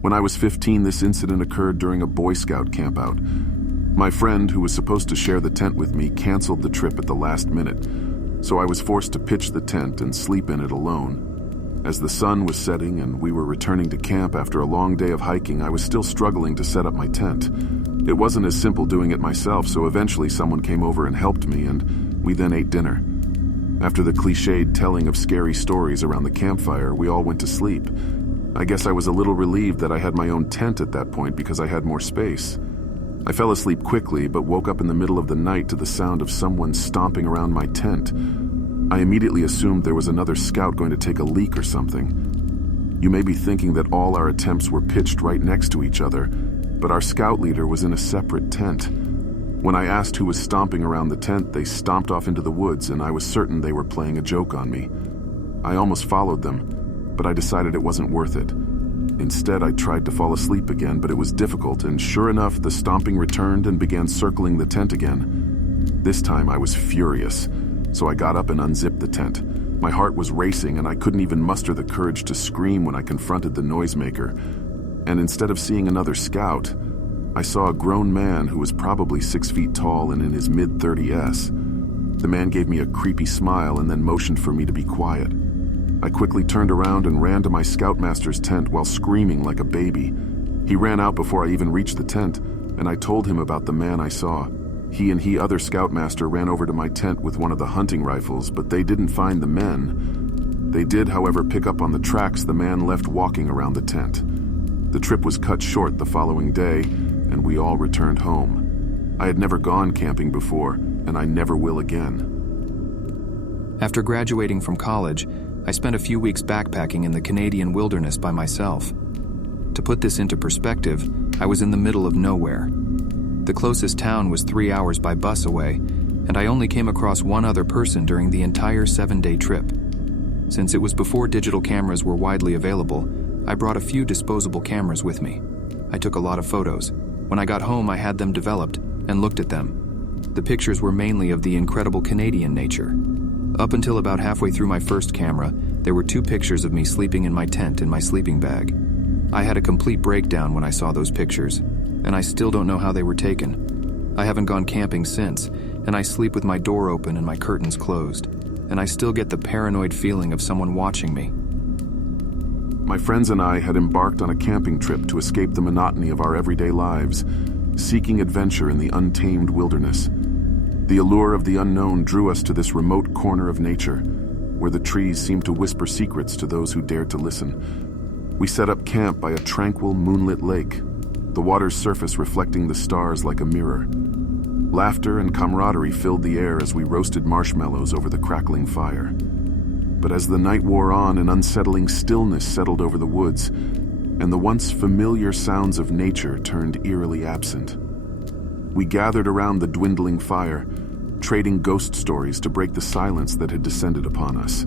When I was 15, this incident occurred during a Boy Scout campout. My friend, who was supposed to share the tent with me, canceled the trip at the last minute, so I was forced to pitch the tent and sleep in it alone. As the sun was setting and we were returning to camp after a long day of hiking, I was still struggling to set up my tent. It wasn't as simple doing it myself, so eventually someone came over and helped me, and we then ate dinner. After the cliched telling of scary stories around the campfire, we all went to sleep. I guess I was a little relieved that I had my own tent at that point because I had more space. I fell asleep quickly, but woke up in the middle of the night to the sound of someone stomping around my tent. I immediately assumed there was another scout going to take a leak or something. You may be thinking that all our attempts were pitched right next to each other, but our scout leader was in a separate tent. When I asked who was stomping around the tent, they stomped off into the woods, and I was certain they were playing a joke on me. I almost followed them, but I decided it wasn't worth it. Instead, I tried to fall asleep again, but it was difficult, and sure enough, the stomping returned and began circling the tent again. This time I was furious, so I got up and unzipped the tent. My heart was racing, and I couldn't even muster the courage to scream when I confronted the noisemaker. And instead of seeing another scout, I saw a grown man who was probably 6 feet tall and in his mid-30s. The man gave me a creepy smile and then motioned for me to be quiet. I quickly turned around and ran to my scoutmaster's tent while screaming like a baby. He ran out before I even reached the tent, and I told him about the man I saw. He and other scoutmaster ran over to my tent with one of the hunting rifles, but they didn't find the men. They did, however, pick up on the tracks the man left walking around the tent. The trip was cut short the following day, and we all returned home. I had never gone camping before, and I never will again. After graduating from college, I spent a few weeks backpacking in the Canadian wilderness by myself. To put this into perspective, I was in the middle of nowhere. The closest town was 3 hours by bus away, and I only came across one other person during the entire 7-day trip. Since it was before digital cameras were widely available, I brought a few disposable cameras with me. I took a lot of photos. When I got home, I had them developed and looked at them. The pictures were mainly of the incredible Canadian nature. Up until about halfway through my first camera, there were 2 pictures of me sleeping in my tent in my sleeping bag. I had a complete breakdown when I saw those pictures, and I still don't know how they were taken. I haven't gone camping since, and I sleep with my door open and my curtains closed, and I still get the paranoid feeling of someone watching me. My friends and I had embarked on a camping trip to escape the monotony of our everyday lives, seeking adventure in the untamed wilderness. The allure of the unknown drew us to this remote corner of nature, where the trees seemed to whisper secrets to those who dared to listen. We set up camp by a tranquil, moonlit lake, the water's surface reflecting the stars like a mirror. Laughter and camaraderie filled the air as we roasted marshmallows over the crackling fire. But as the night wore on, an unsettling stillness settled over the woods, and the once familiar sounds of nature turned eerily absent. We gathered around the dwindling fire, trading ghost stories to break the silence that had descended upon us.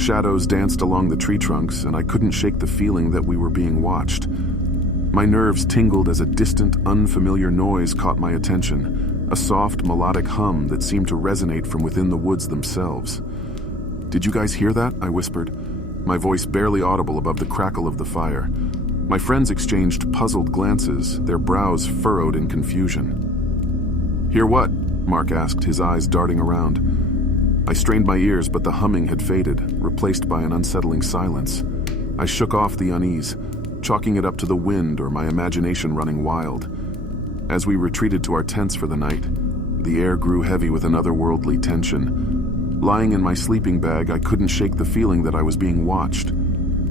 Shadows danced along the tree trunks, and I couldn't shake the feeling that we were being watched. My nerves tingled as a distant, unfamiliar noise caught my attention, a soft, melodic hum that seemed to resonate from within the woods themselves. "Did you guys hear that?" I whispered, my voice barely audible above the crackle of the fire. My friends exchanged puzzled glances, their brows furrowed in confusion. "Hear what?" Mark asked, his eyes darting around. I strained my ears, but the humming had faded, replaced by an unsettling silence. I shook off the unease, chalking it up to the wind or my imagination running wild. As we retreated to our tents for the night, the air grew heavy with an otherworldly tension. Lying in my sleeping bag, I couldn't shake the feeling that I was being watched.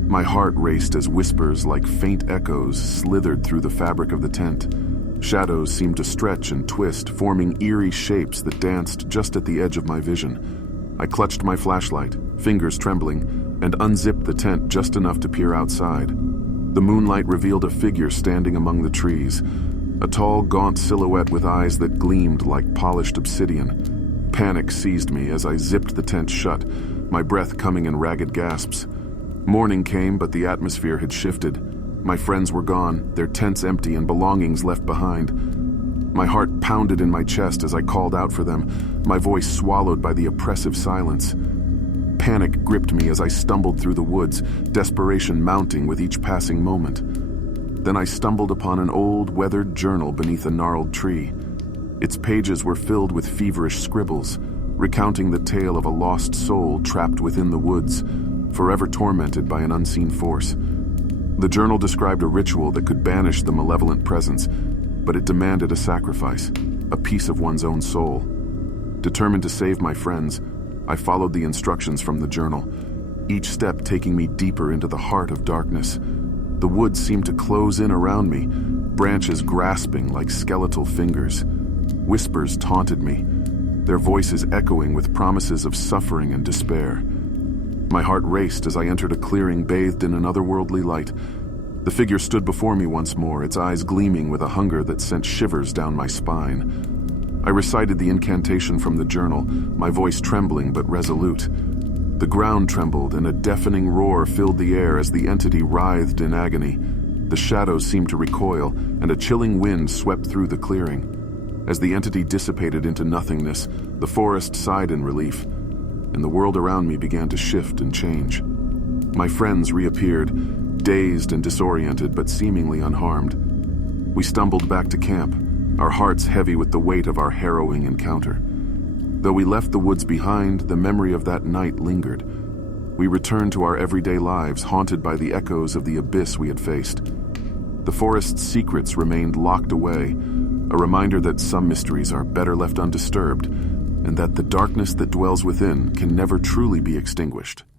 My heart raced as whispers like faint echoes slithered through the fabric of the tent. Shadows seemed to stretch and twist, forming eerie shapes that danced just at the edge of my vision. I clutched my flashlight, fingers trembling, and unzipped the tent just enough to peer outside. The moonlight revealed a figure standing among the trees, a tall, gaunt silhouette with eyes that gleamed like polished obsidian. Panic seized me as I zipped the tent shut, my breath coming in ragged gasps. Morning came, but the atmosphere had shifted. My friends were gone, their tents empty and belongings left behind. My heart pounded in my chest as I called out for them, my voice swallowed by the oppressive silence. Panic gripped me as I stumbled through the woods, desperation mounting with each passing moment. Then I stumbled upon an old, weathered journal beneath a gnarled tree. Its pages were filled with feverish scribbles, recounting the tale of a lost soul trapped within the woods, forever tormented by an unseen force. The journal described a ritual that could banish the malevolent presence, but it demanded a sacrifice, a piece of one's own soul. Determined to save my friends, I followed the instructions from the journal, each step taking me deeper into the heart of darkness. The woods seemed to close in around me, branches grasping like skeletal fingers. Whispers taunted me, their voices echoing with promises of suffering and despair. My heart raced as I entered a clearing bathed in an otherworldly light. The figure stood before me once more, its eyes gleaming with a hunger that sent shivers down my spine. I recited the incantation from the journal, my voice trembling but resolute. The ground trembled and a deafening roar filled the air as the entity writhed in agony. The shadows seemed to recoil, and a chilling wind swept through the clearing. As the entity dissipated into nothingness, the forest sighed in relief, and the world around me began to shift and change. My friends reappeared, dazed and disoriented, but seemingly unharmed. We stumbled back to camp, our hearts heavy with the weight of our harrowing encounter. Though we left the woods behind, the memory of that night lingered. We returned to our everyday lives, haunted by the echoes of the abyss we had faced. The forest's secrets remained locked away, a reminder that some mysteries are better left undisturbed, and that the darkness that dwells within can never truly be extinguished.